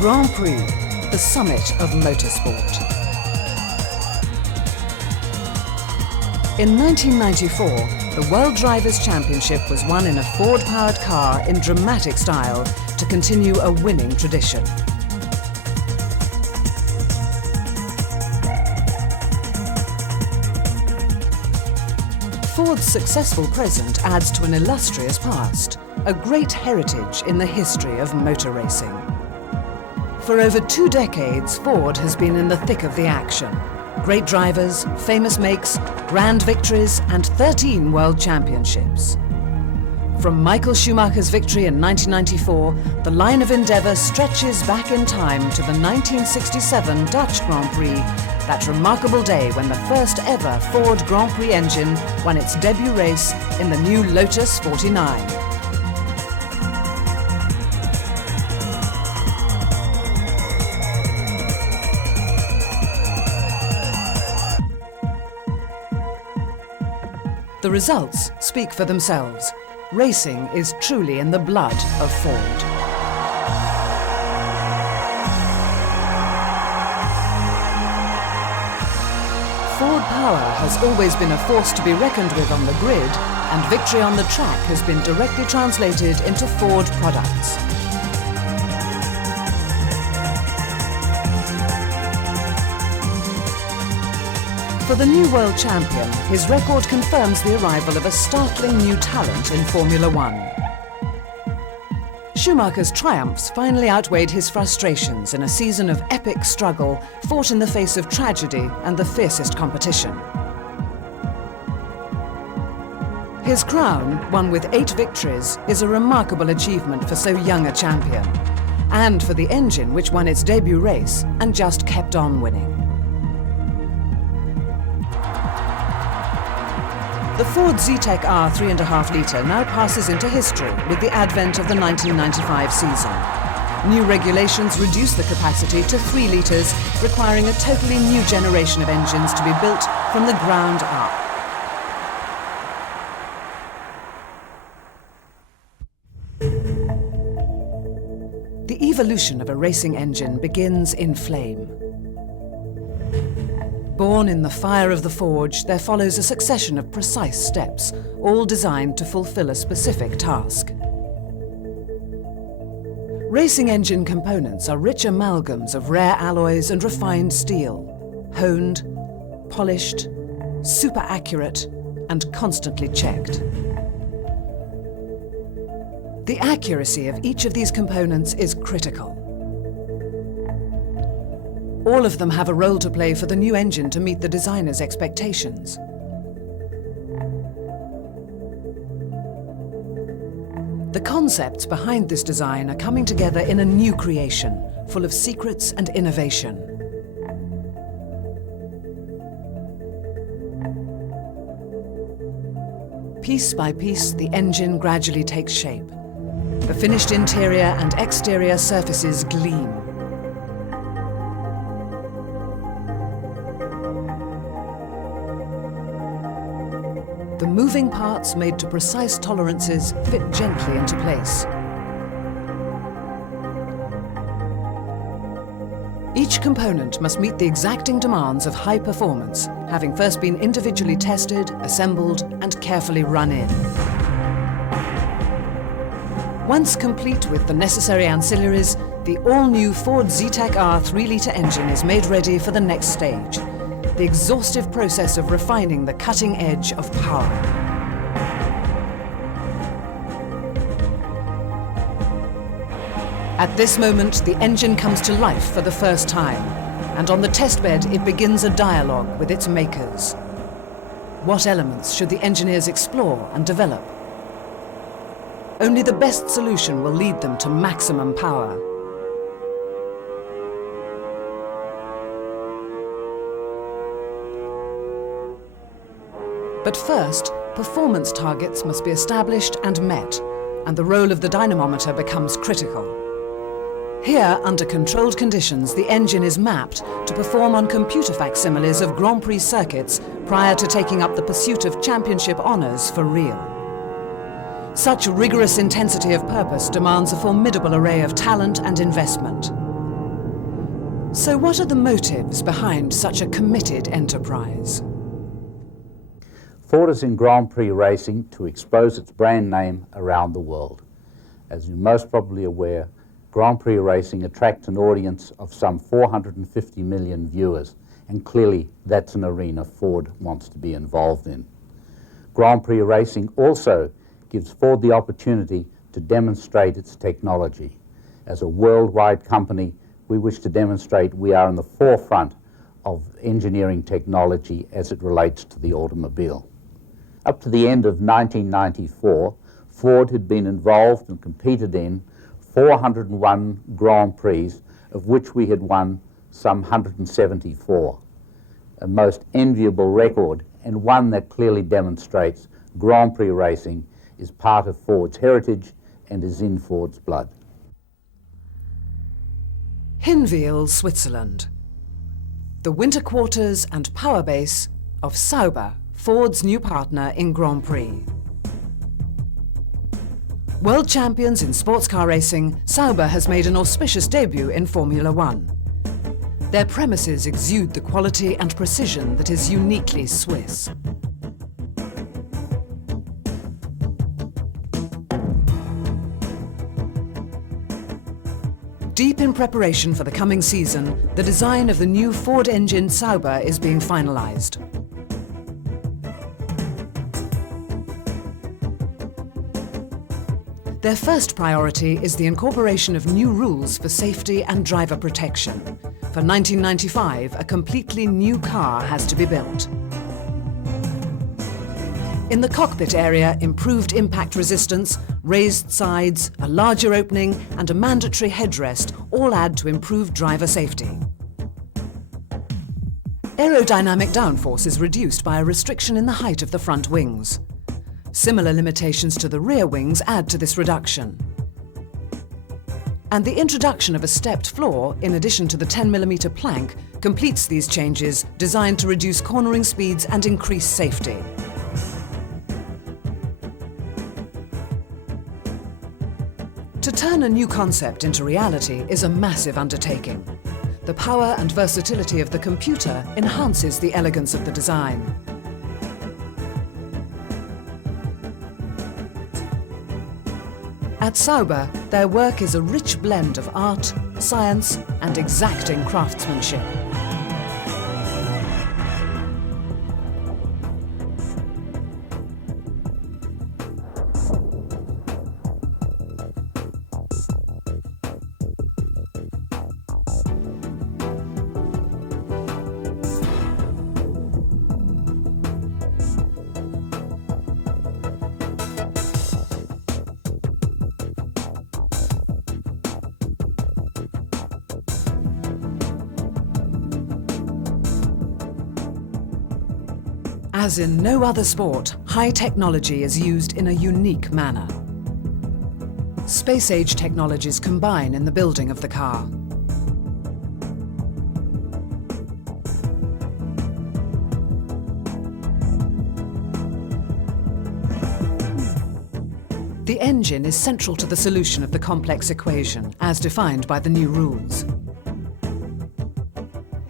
Grand Prix, the summit of motorsport. In 1994, the World Drivers' Championship was won in a Ford-powered car in dramatic style to continue a winning tradition. Ford's successful present adds to an illustrious past, a great heritage in the history of motor racing. For over 2 decades, Ford has been in the thick of the action. Great drivers, famous makes, grand victories, and 13 world championships. From Michael Schumacher's victory in 1994, the line of endeavour stretches back in time to the 1967 Dutch Grand Prix, that remarkable day when the first ever Ford Grand Prix engine won its debut race in the new Lotus 49. The results speak for themselves. Racing is truly in the blood of Ford. Ford power has always been a force to be reckoned with on the grid, and victory on the track has been directly translated into Ford products. For the new world champion, his record confirms the arrival of a startling new talent in Formula One. Schumacher's triumphs finally outweighed his frustrations in a season of epic struggle fought in the face of tragedy and the fiercest competition. His crown, won with 8 victories, is a remarkable achievement for so young a champion, and for the engine which won its debut race and just kept on winning. The Ford Zetec R 3.5 litre now passes into history with the advent of the 1995 season. New regulations reduce the capacity to 3 litres, requiring a totally new generation of engines to be built from the ground up. The evolution of a racing engine begins in flame. Born in the fire of the forge, there follows a succession of precise steps, all designed to fulfill a specific task. Racing engine components are rich amalgams of rare alloys and refined steel, honed, polished, super accurate, and constantly checked. The accuracy of each of these components is critical. All of them have a role to play for the new engine to meet the designer's expectations. The concepts behind this design are coming together in a new creation, full of secrets and innovation. Piece by piece, the engine gradually takes shape. The finished interior and exterior surfaces gleam. The moving parts made to precise tolerances fit gently into place. Each component must meet the exacting demands of high performance, having first been individually tested, assembled, and carefully run in. Once complete with the necessary ancillaries, the all-new Ford Zetec R 3 litre engine is made ready for the next stage. The exhaustive process of refining the cutting edge of power. At this moment, the engine comes to life for the first time, and on the testbed it begins a dialogue with its makers. What elements should the engineers explore and develop? Only the best solution will lead them to maximum power. But first, performance targets must be established and met, and the role of the dynamometer becomes critical. Here, under controlled conditions, the engine is mapped to perform on computer facsimiles of Grand Prix circuits prior to taking up the pursuit of championship honours for real. Such rigorous intensity of purpose demands a formidable array of talent and investment. So what are the motives behind such a committed enterprise? Ford is in Grand Prix racing to expose its brand name around the world. As you're most probably aware, Grand Prix racing attracts an audience of some 450 million viewers, and clearly that's an arena Ford wants to be involved in. Grand Prix racing also gives Ford the opportunity to demonstrate its technology. As a worldwide company, we wish to demonstrate we are in the forefront of engineering technology as it relates to the automobile. Up to the end of 1994, Ford had been involved and competed in 401 Grand Prix, of which we had won some 174. A most enviable record, and one that clearly demonstrates Grand Prix racing is part of Ford's heritage and is in Ford's blood. Hinwil, Switzerland. The winter quarters and power base of Sauber, Ford's new partner in Grand Prix. World champions in sports car racing, Sauber has made an auspicious debut in Formula One. Their premises exude the quality and precision that is uniquely Swiss. Deep in preparation for the coming season, the design of the new Ford-engined Sauber is being finalized. Their first priority is the incorporation of new rules for safety and driver protection. For 1995, a completely new car has to be built. In the cockpit area, improved impact resistance, raised sides, a larger opening and a mandatory headrest all add to improved driver safety. Aerodynamic downforce is reduced by a restriction in the height of the front wings. Similar limitations to the rear wings add to this reduction. And the introduction of a stepped floor, in addition to the 10mm plank, completes these changes designed to reduce cornering speeds and increase safety. To turn a new concept into reality is a massive undertaking. The power and versatility of the computer enhances the elegance of the design. At Sauber, their work is a rich blend of art, science, and exacting craftsmanship. As in no other sport, high technology is used in a unique manner. Space-age technologies combine in the building of the car. The engine is central to the solution of the complex equation, as defined by the new rules.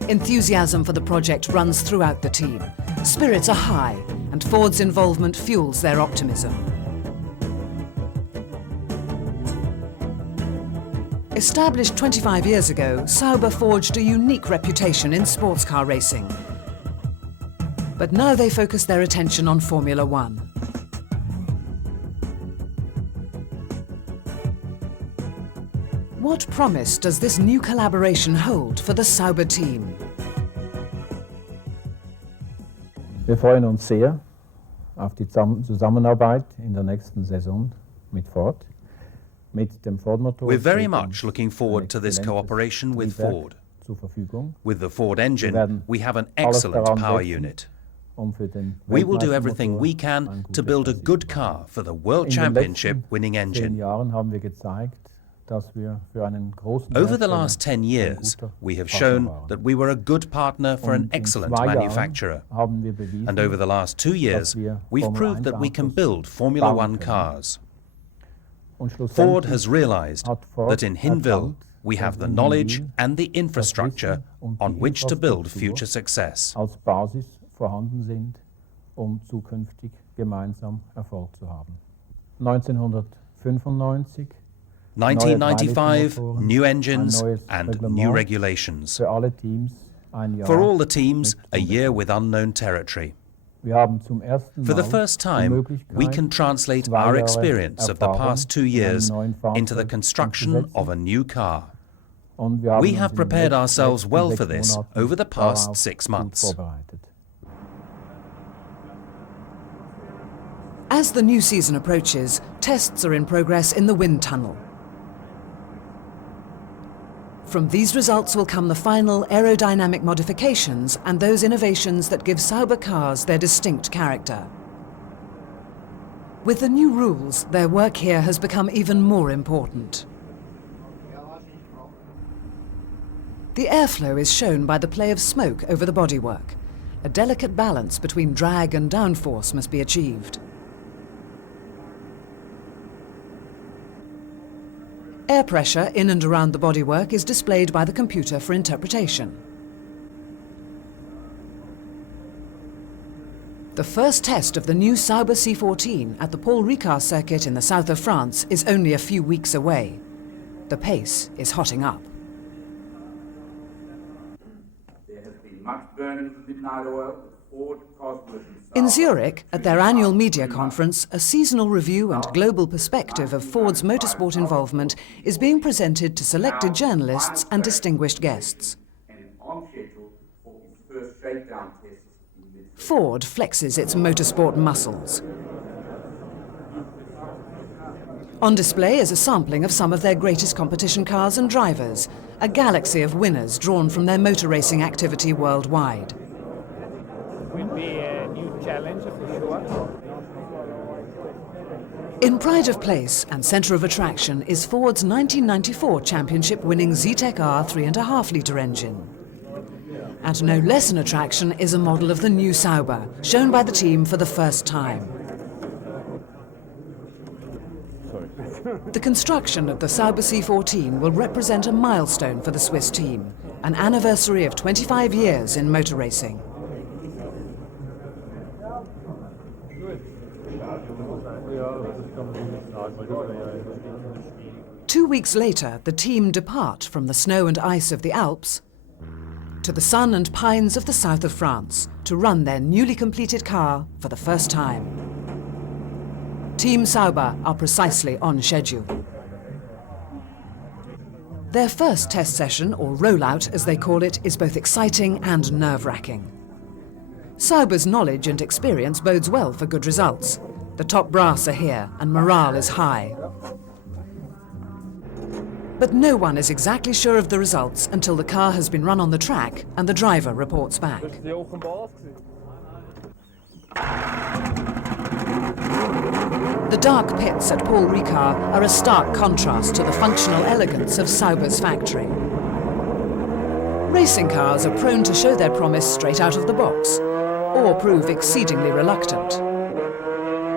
Enthusiasm for the project runs throughout the team. Spirits are high, and Ford's involvement fuels their optimism. Established 25 years ago, Sauber forged a unique reputation in sports car racing. But now they focus their attention on Formula One. What promise does this new collaboration hold for the Sauber team? Wir freuen uns sehr auf die Zusammenarbeit in der nächsten Saison mit Ford. We're very much looking forward to this cooperation with Ford. With the Ford engine, we have an excellent power unit. We will do everything we can to build a good car for the World Championship winning engine. Over the last 10 years, we have shown that we were a good partner for an excellent manufacturer. And over the last 2 years, we've proved that we can build Formula One cars. Ford has realized that in Hinwil, we have the knowledge and the infrastructure on which to build future success. Als Basis vorhanden sind, zukünftig gemeinsam Erfolg zu haben. 1995 1995, new engines and new regulations. For all the teams, a year with unknown territory. For the first time, we can translate our experience of the past 2 years into the construction of a new car. We have prepared ourselves well for this over the past 6 months. As the new season approaches, tests are in progress in the wind tunnel. From these results will come the final aerodynamic modifications and those innovations that give Sauber cars their distinct character. With the new rules, their work here has become even more important. The airflow is shown by the play of smoke over the bodywork. A delicate balance between drag and downforce must be achieved. Air pressure in and around the bodywork is displayed by the computer for interpretation. The first test of the new Sauber C14 at the Paul Ricard circuit in the south of France is only a few weeks away. The pace is hotting up. There has been much burning of midnight oil. In Zurich, at their annual media conference, a seasonal review and global perspective of Ford's motorsport involvement is being presented to selected journalists and distinguished guests. Ford flexes its motorsport muscles. On display is a sampling of some of their greatest competition cars and drivers, a galaxy of winners drawn from their motor racing activity worldwide. Will be a new challenge for sure. In pride of place and centre of attraction is Ford's 1994 championship-winning Zetec R 3.5 litre engine. And no less an attraction is a model of the new Sauber, shown by the team for the first time. The construction of the Sauber C14 will represent a milestone for the Swiss team, an anniversary of 25 years in motor racing. Two weeks later, the team depart from the snow and ice of the Alps to the sun and pines of the south of France to run their newly completed car for the first time. Team Sauber are precisely on schedule. Their first test session, or rollout as they call it, is both exciting and nerve-wracking. Sauber's knowledge and experience bodes well for good results. The top brass are here and morale is high. But no one is exactly sure of the results until the car has been run on the track and the driver reports back. The dark pits at Paul Ricard are a stark contrast to the functional elegance of Sauber's factory. Racing cars are prone to show their promise straight out of the box, or prove exceedingly reluctant.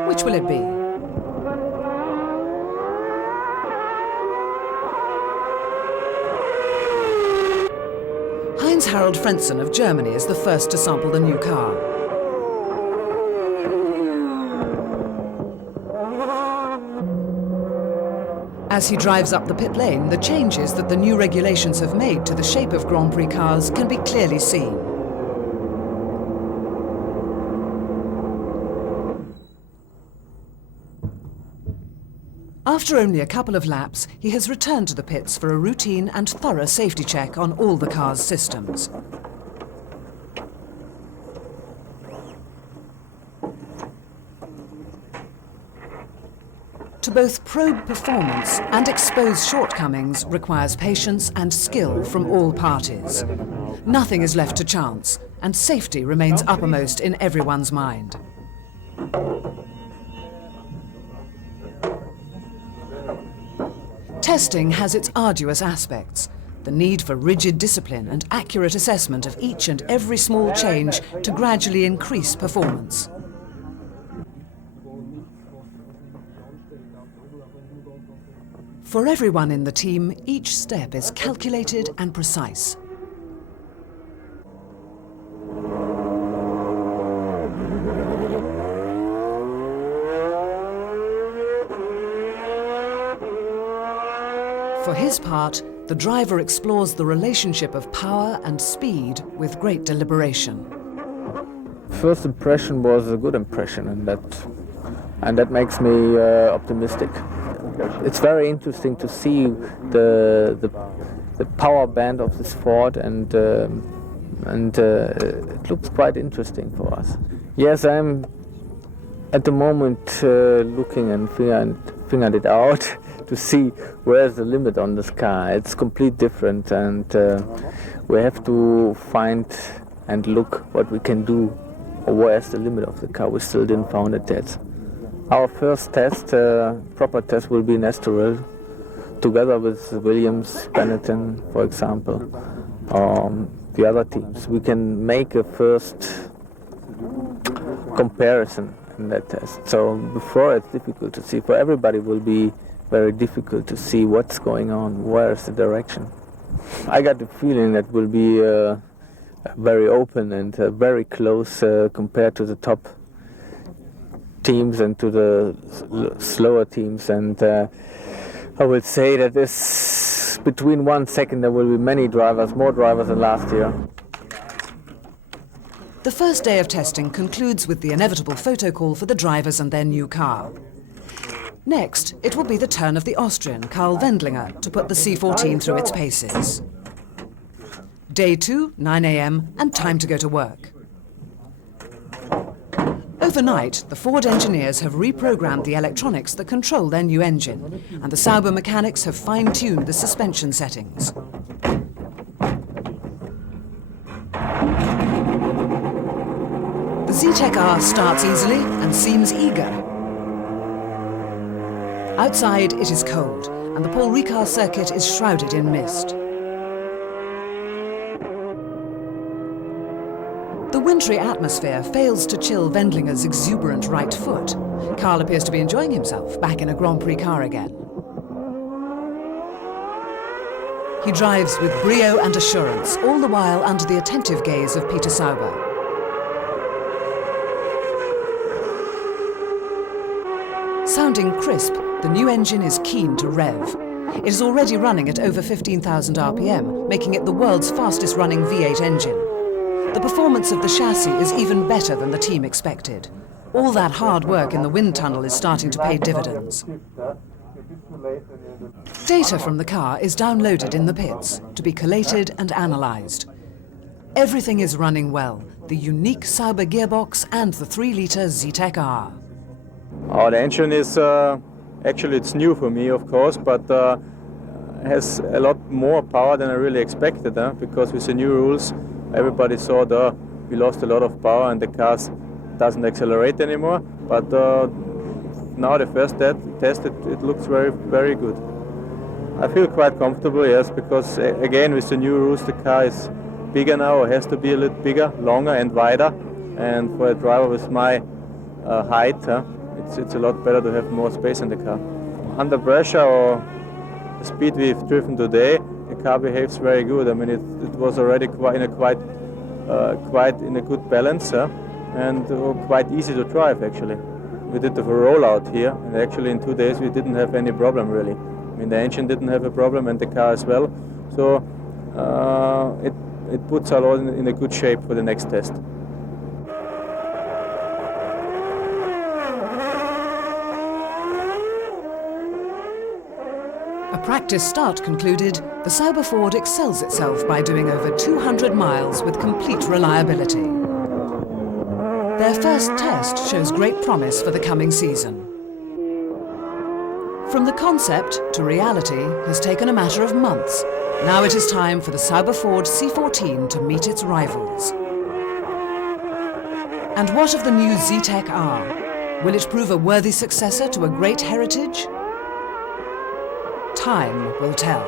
Which will it be? Heinz-Harald Frentzen of Germany is the first to sample the new car. As he drives up the pit lane, the changes that the new regulations have made to the shape of Grand Prix cars can be clearly seen. After only a couple of laps, he has returned to the pits for a routine and thorough safety check on all the car's systems. To both probe performance and expose shortcomings requires patience and skill from all parties. Nothing is left to chance, and safety remains uppermost in everyone's mind. Testing has its arduous aspects. The need for rigid discipline and accurate assessment of each and every small change to gradually increase performance. For everyone in the team, each step is calculated and precise. For his part, the driver explores the relationship of power and speed with great deliberation. First impression was a good impression, and that makes me optimistic. It's very interesting to see the power band of this Ford, and it looks quite interesting for us. Yes, I'm at the moment looking and figuring it out to see where's the limit on this car. It's completely different, and we have to find and look what we can do, or where's the limit of the car. We still didn't found it yet. Our first test, proper test, will be in Estoril, together with Williams, Benetton, for example, the other teams. We can make a first comparison in that test. So before, it's difficult to see. For everybody, it will be very difficult to see what's going on, where is the direction. I got the feeling that will be very open and very close compared to the top teams and to the slower teams, and I would say that this between 1 second there will be many drivers, more drivers than last year. The first day of testing concludes with the inevitable photo call for the drivers and their new car. Next, it will be the turn of the Austrian, Karl Wendlinger, to put the C14 through its paces. Day 2, 9 a.m, and time to go to work. Overnight, the Ford engineers have reprogrammed the electronics that control their new engine, and the Sauber mechanics have fine-tuned the suspension settings. The Zetec R starts easily and seems eager. Outside, it is cold, and the Paul Ricard circuit is shrouded in mist. The wintry atmosphere fails to chill Wendlinger's exuberant right foot. Karl appears to be enjoying himself, back in a Grand Prix car again. He drives with brio and assurance, all the while under the attentive gaze of Peter Sauber. Sounding crisp, the new engine is keen to rev. It is already running at over 15,000 RPM, making it the world's fastest running V8 engine. The performance of the chassis is even better than the team expected. All that hard work in the wind tunnel is starting to pay dividends. Data from the car is downloaded in the pits to be collated and analysed. Everything is running well, the unique Sauber gearbox and the 3-litre Zetec R. Oh, the engine is, actually it's new for me, of course, but has a lot more power than I really expected, because with the new rules, everybody saw we lost a lot of power and the car doesn't accelerate anymore. But now the first test, it looks very, very good. I feel quite comfortable, yes, because again, with the new rules, the car is bigger now, or has to be a little bigger, longer and wider. And for a driver with my height, it's a lot better to have more space in the car. Under pressure or the speed we've driven today, the car behaves very good. I mean, it was already quite in a good balance, and quite easy to drive actually. We did the rollout here, and actually in 2 days we didn't have any problem really. I mean, the engine didn't have a problem and the car as well. So it puts us all in a good shape for the next test. A practice start concluded, the Sauber-Ford excels itself by doing over 200 miles with complete reliability. Their first test shows great promise for the coming season. From the concept to reality has taken a matter of months. Now it is time for the Sauber-Ford C14 to meet its rivals. And what of the new Zetec R? Will it prove a worthy successor to a great heritage? Time will tell.